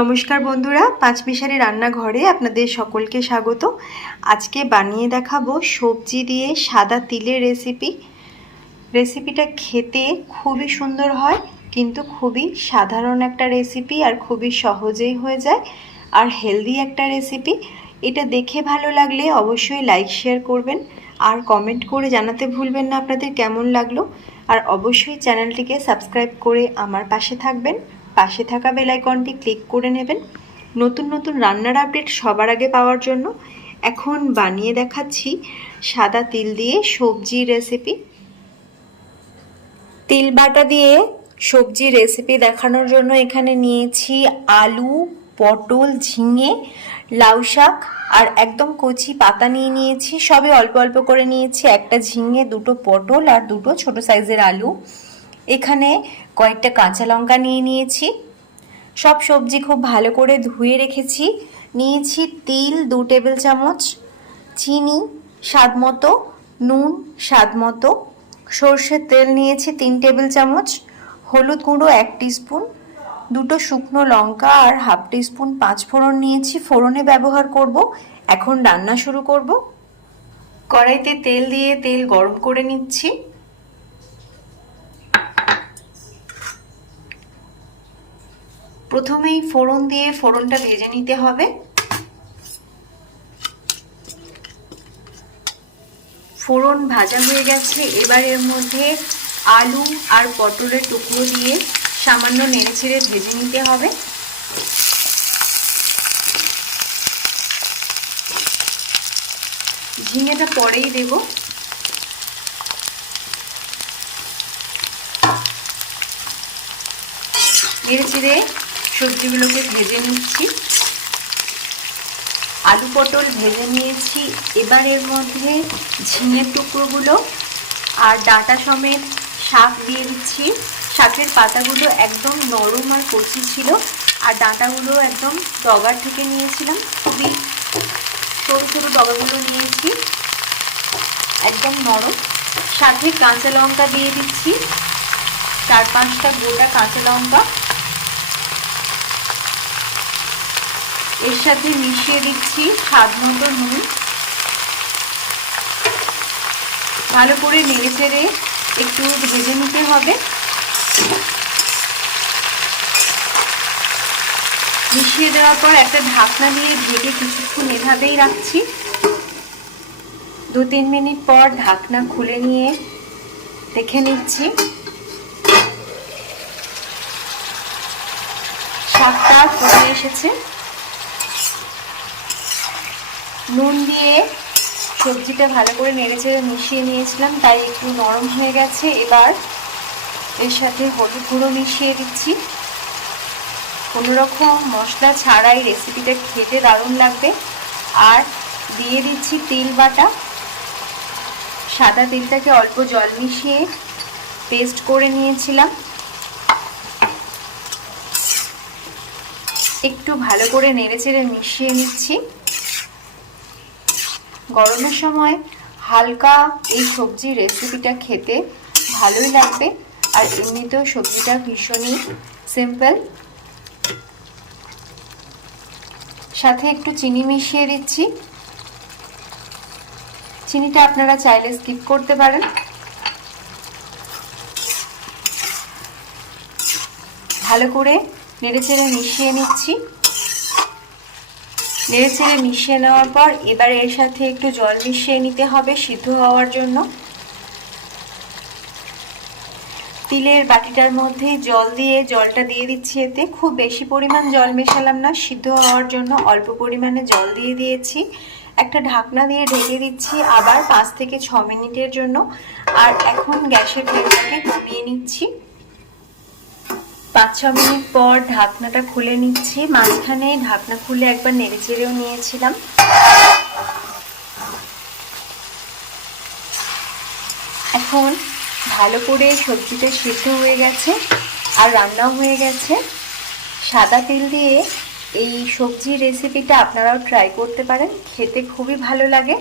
নমস্কার বন্ধুরা পাঁচমিশারি রান্নাঘরে আপনাদের সকলকে স্বাগত। আজকে বানিয়ে দেখাবো সবজি দিয়ে সাদা তিলের রেসিপি রেসিপিটা খেতে খুবই সুন্দর হয়, কিন্তু খুবই সাধারণ একটা রেসিপি আর খুবই সহজেই হয়ে যায়। আর হেলদি একটা রেসিপি এটা দেখে ভালো লাগলে অবশ্যই লাইক শেয়ার করবেন। আর কমেন্ট করে জানাতে ভুলবেন না আপনাদের কেমন লাগল। আর অবশ্যই চ্যানেলটিকে সাবস্ক্রাইব করে আমার পাশে থাকবেন। পাশে থাকা বেল আইকনটি ক্লিক করে নেবেন। নতুন নতুন রান্নার আপডেট সবার আগে পাওয়ার জন্য। এখন বানিয়ে দেখাচ্ছি সাদা তিল দিয়ে সবজি রেসিপি তিল বাটা দিয়ে সবজি রেসিপি দেখানোর জন্য এখানে নিয়েছি আলু, পটল, ঝিঙে, লাউ শাক আর একদম কচি পাতা নিয়ে নিয়েছি। সবই অল্প অল্প করে নিয়েছি। একটা ঝিঙে, দুটো পটল আর দুটো ছোট সাইজের আলু। এখানে কয়েকটা কাঁচা লঙ্কা নিয়ে নিয়েছি। সব সবজি খুব ভালো করে ধুয়ে রেখেছি। নিয়েছি তিল, দু টেবিল চামচ, চিনি, স্বাদ মতো, নুন, স্বাদ মতো। সর্ষের তেল নিয়েছি তিন টেবিল চামচ, হলুদ গুঁড়ো এক স্পুন দুটো শুকনো লঙ্কা আর হাফ স্পুন পাঁচ ফোড়ন নিয়েছি। ফোড়নে ব্যবহার করব। এখন রান্না শুরু করব। কড়াইতে তেল দিয়ে তেল গরম করে নিচ্ছি। প্রথমেই ফোড়ন দিয়ে ফোড়নটা ভেজে নিতে হবে। ফোড়ন ভাজা হয়ে গেছে। এবার এর মধ্যে আলু আর পটলের টুকরো দিয়ে সামান্য নেড়েচেড়ে ভেজে নিতে হবে। ঝিঙেটা পরেই দেব। নেড়েচেড়ে সবজিগুলোকে ভেজে নিচ্ছি। আলু পটল ভেজে নিয়েছি। এবার এর মধ্যে ঝিঙের টুকরোগুলো আর ডাটা সমেত শাক দিয়ে দিচ্ছি। শাকের পাতাগুলো একদম নরম আর কচি ছিল আর ডাঁটাগুলো একদম ডগার থেকে নিয়েছিলাম। খুবই সরু সরু ডগাগুলো নিয়েছি। একদম নরম। সাথে কাঁচা লঙ্কা দিয়ে দিচ্ছি। চার পাঁচটা গোটা কাঁচা লঙ্কা। এর সাথে মিশিয়ে দিচ্ছি স্বাদ মতো নুন। ভালো করে নেড়ে চেড়ে একটু ভেজে নিতে হবে। মিশিয়ে দেওয়ার পর একটা ঢাকনা দিয়ে ঢেকে কিছুক্ষণ এভাবেই রাখছি। দু তিন মিনিট পর ঢাকনা খুলে নিয়ে দেখে নিচ্ছি। শাকটা ফুটে এসেছে। নুন দিয়ে সবজিটা ভালো করে নেড়েচেড়ে মিশিয়ে নিয়েছিলাম, তাই একটু নরম হয়ে গেছে। এবার এর সাথে হলুদ গুঁড়ো মিশিয়ে দিচ্ছি। কোনোরকম মশলা ছাড়াই রেসিপিটা খেতে দারুণ লাগবে। আর দিয়ে দিচ্ছি তিল বাটা। সাদা তিলটাকে অল্প জল মিশিয়ে পেস্ট করে নিয়েছিলাম। একটু ভালো করে নেড়েচেড়ে মিশিয়ে নিচ্ছি। গরমের সময় হালকা এই সবজির রেসিপিটা খেতে ভালোই লাগবে। আর এমনিতেও সবজিটা ভীষণই সিম্পল সাথে একটু চিনি মিশিয়ে দিচ্ছি। চিনিটা আপনারা চাইলে স্কিপ করতে পারেন। ভালো করে নেড়েচেড়ে মিশিয়ে নিচ্ছি। নেড়েচেড়ে মিশিয়ে নেওয়ার পর এবার এর সাথে একটু জল মিশিয়ে নিতে হবে সিদ্ধ হওয়ার জন্য। তিলের বাটিটার মধ্যে জল দিয়ে জলটা দিয়ে দিচ্ছি এতে। খুব বেশি পরিমাণ জল মেশালাম না, সিদ্ধ হওয়ার জন্য অল্প পরিমাণে জল দিয়ে দিয়েছি। একটা ঢাকনা দিয়ে ঢেকে দিচ্ছি আবার পাঁচ থেকে ছ মিনিটের জন্য। আর এখন গ্যাসের ফ্লেমটাকে কমিয়ে নিচ্ছি। পাঁচ ছ মিনিট পর ঢাকনাটা খুলে নিচ্ছি। মাঝখানে ঢাকনা খুলে একবার নেড়ে চেড়েও নিয়েছিলাম। এখন ভালো করে সবজিটা সিদ্ধ হয়ে গেছে আর রান্নাও হয়ে গেছে। সাদা তেল দিয়ে এই সবজি রেসিপিটা আপনারাও ট্রাই করতে পারেন। খেতে খুবই ভালো লাগে।